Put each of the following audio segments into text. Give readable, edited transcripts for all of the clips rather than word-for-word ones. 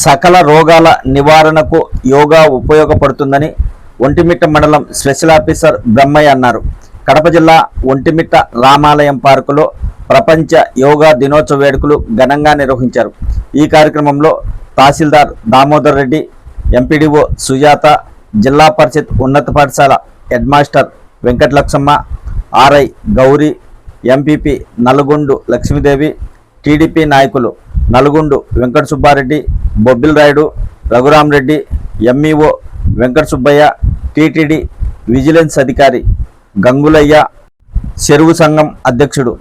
సకల రోగాల నివారణకు యోగా ఉపయోగపడుతుందని ఒంటిమిట్ట మండలం స్పెషల్ ఆఫీసర్ బ్రహ్మయ్య అన్నారు. కడప జిల్లా ఒంటిమిట్ట రామాలయం పార్కులో ప్రపంచ యోగా దినోత్సవ వేడుకలు ఘనంగా నిర్వహించారు. ఈ కార్యక్రమంలో తహసీల్దార్ దామోదర్ రెడ్డి, ఎంపీడీఓ సుజాత, జిల్లా పరిషత్ ఉన్నత పాఠశాల head master Venkatalakshma, RI Gauri, MPP Nalgonda Lakshmidevi, TDP నాయకులు Nalgonda Venkata Subbareddy, Bobbil Rayudu, Raghuramareddy, MEO Venkata Subbaiah, TTD vigilance అధికారి గంగులయ్య, చెరువు సంఘం అధ్యక్షుడు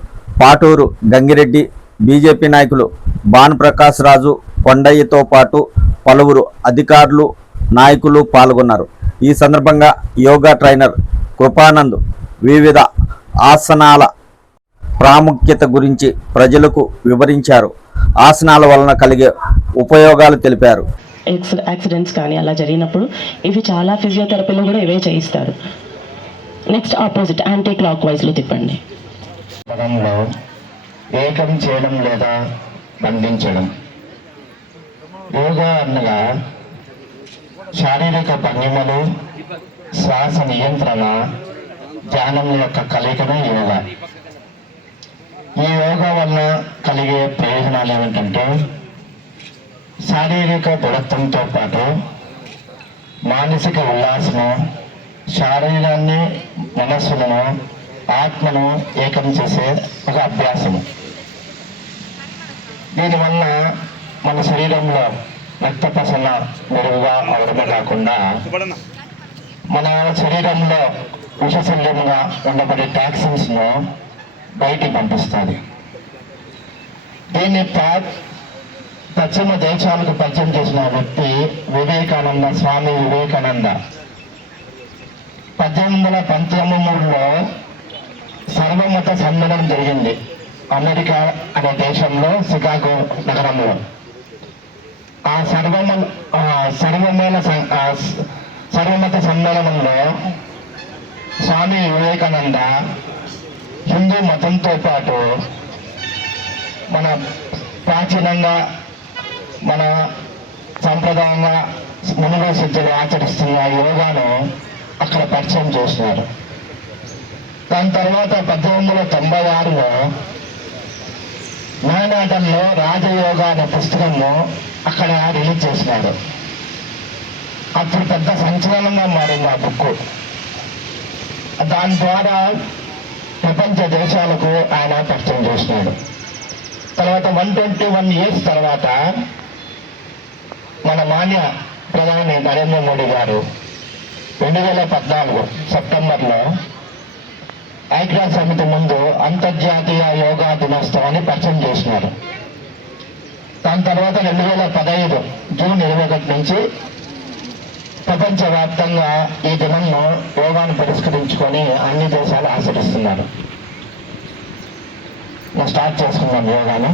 పాటూరు గంగిరెడ్డి, బీజేపీ నాయకులు భానుప్రకాష్ రాజు, కొండయ్యతో పాటు పలువురు అధికారులు, నాయకులు పాల్గొన్నారు. ఈ సందర్భంగా యోగా ట్రైనర్ కృపానంద్ వివిధ ఆసనాల ప్రాముఖ్యత గురించి ప్రజలకు వివరించారు. ఆసనాల వలన కలిగే ఉపయోగాలు తెలిపారు. యాక్సిడెంట్స్ కానీ అలా జరిగినప్పుడు ఇవి చాలా ఫిజియోథెరపీలో కూడా ఇవే చేయిస్తారు. నెక్స్ట్ ఆపోజిట్ యాంటీ క్లాక్ వైజ్లో తిప్పండి. పదంలో ఏకం చేయడం లేదా బంధించడం. యోగా అనగా శారీరక భంగిమలు, శ్వాస నియంత్రణ, ధ్యానం యొక్క కలయికనే యోగా. ఈ యోగా వల్ల కలిగే ప్రయోజనాలు ఏమిటంటే శారీరక దృఢత్వంతో పాటు మానసిక ఉల్లాసము, శరీరాన్ని, మనస్సులను, ఆత్మను ఏకం చేసే ఒక అభ్యాసము. దీనివల్ల మన శరీరంలో రక్త ప్రసరణ మెరుగుగా అవడమే కాకుండా మన శరీరంలో విషశల్యంగా ఉండబడే టాక్సిన్స్ను బయటికి పంపిస్తుంది. దీన్ని పశ్చిమ దేశాలకు పరిచయం చేసిన వ్యక్తి వివేకానంద, స్వామి వివేకానంద. 1893లో సర్వమత సమ్మేళనం జరిగింది అమెరికా అనే దేశంలో, షికాగో నగరంలో. ఆ సర్వమత సమ్మేళనంలో స్వామి వివేకానంద హిందూ మతంతో పాటు మన ప్రాచీనంగా మన సంప్రదాయంగా మునులు సిద్ధులు ఆచరిస్తున్న యోగాను అక్కడ పరిచయం చేసినారు. దాని తర్వాత 1896లో మహానాటంలో రాజయోగా అనే పుస్తకము అక్కడ రిలీజ్ చేసినాడు. అప్పుడు పెద్ద సంచలనంగా మారింది ఆ బుక్. దాని ద్వారా ప్రపంచ దేశాలకు ఆయన పరిచయం చేసినాడు. తర్వాత 121 years తర్వాత మన మాన్య ప్రధాని నరేంద్ర మోడీ గారు 2014 సెప్టెంబర్లో ఐక్యరాజ్య సమితి ముందు అంతర్జాతీయ యోగా దినోత్సవాన్ని పరిచయం చేసినారు. దాని తర్వాత 2015 జూన్ 21 నుంచి ప్రపంచవ్యాప్తంగా ఈ దినంను యోగాను పురస్కరించుకొని అన్ని దేశాలు ఆచరిస్తున్నారు. స్టార్ట్ చేసుకున్నాం యోగాను.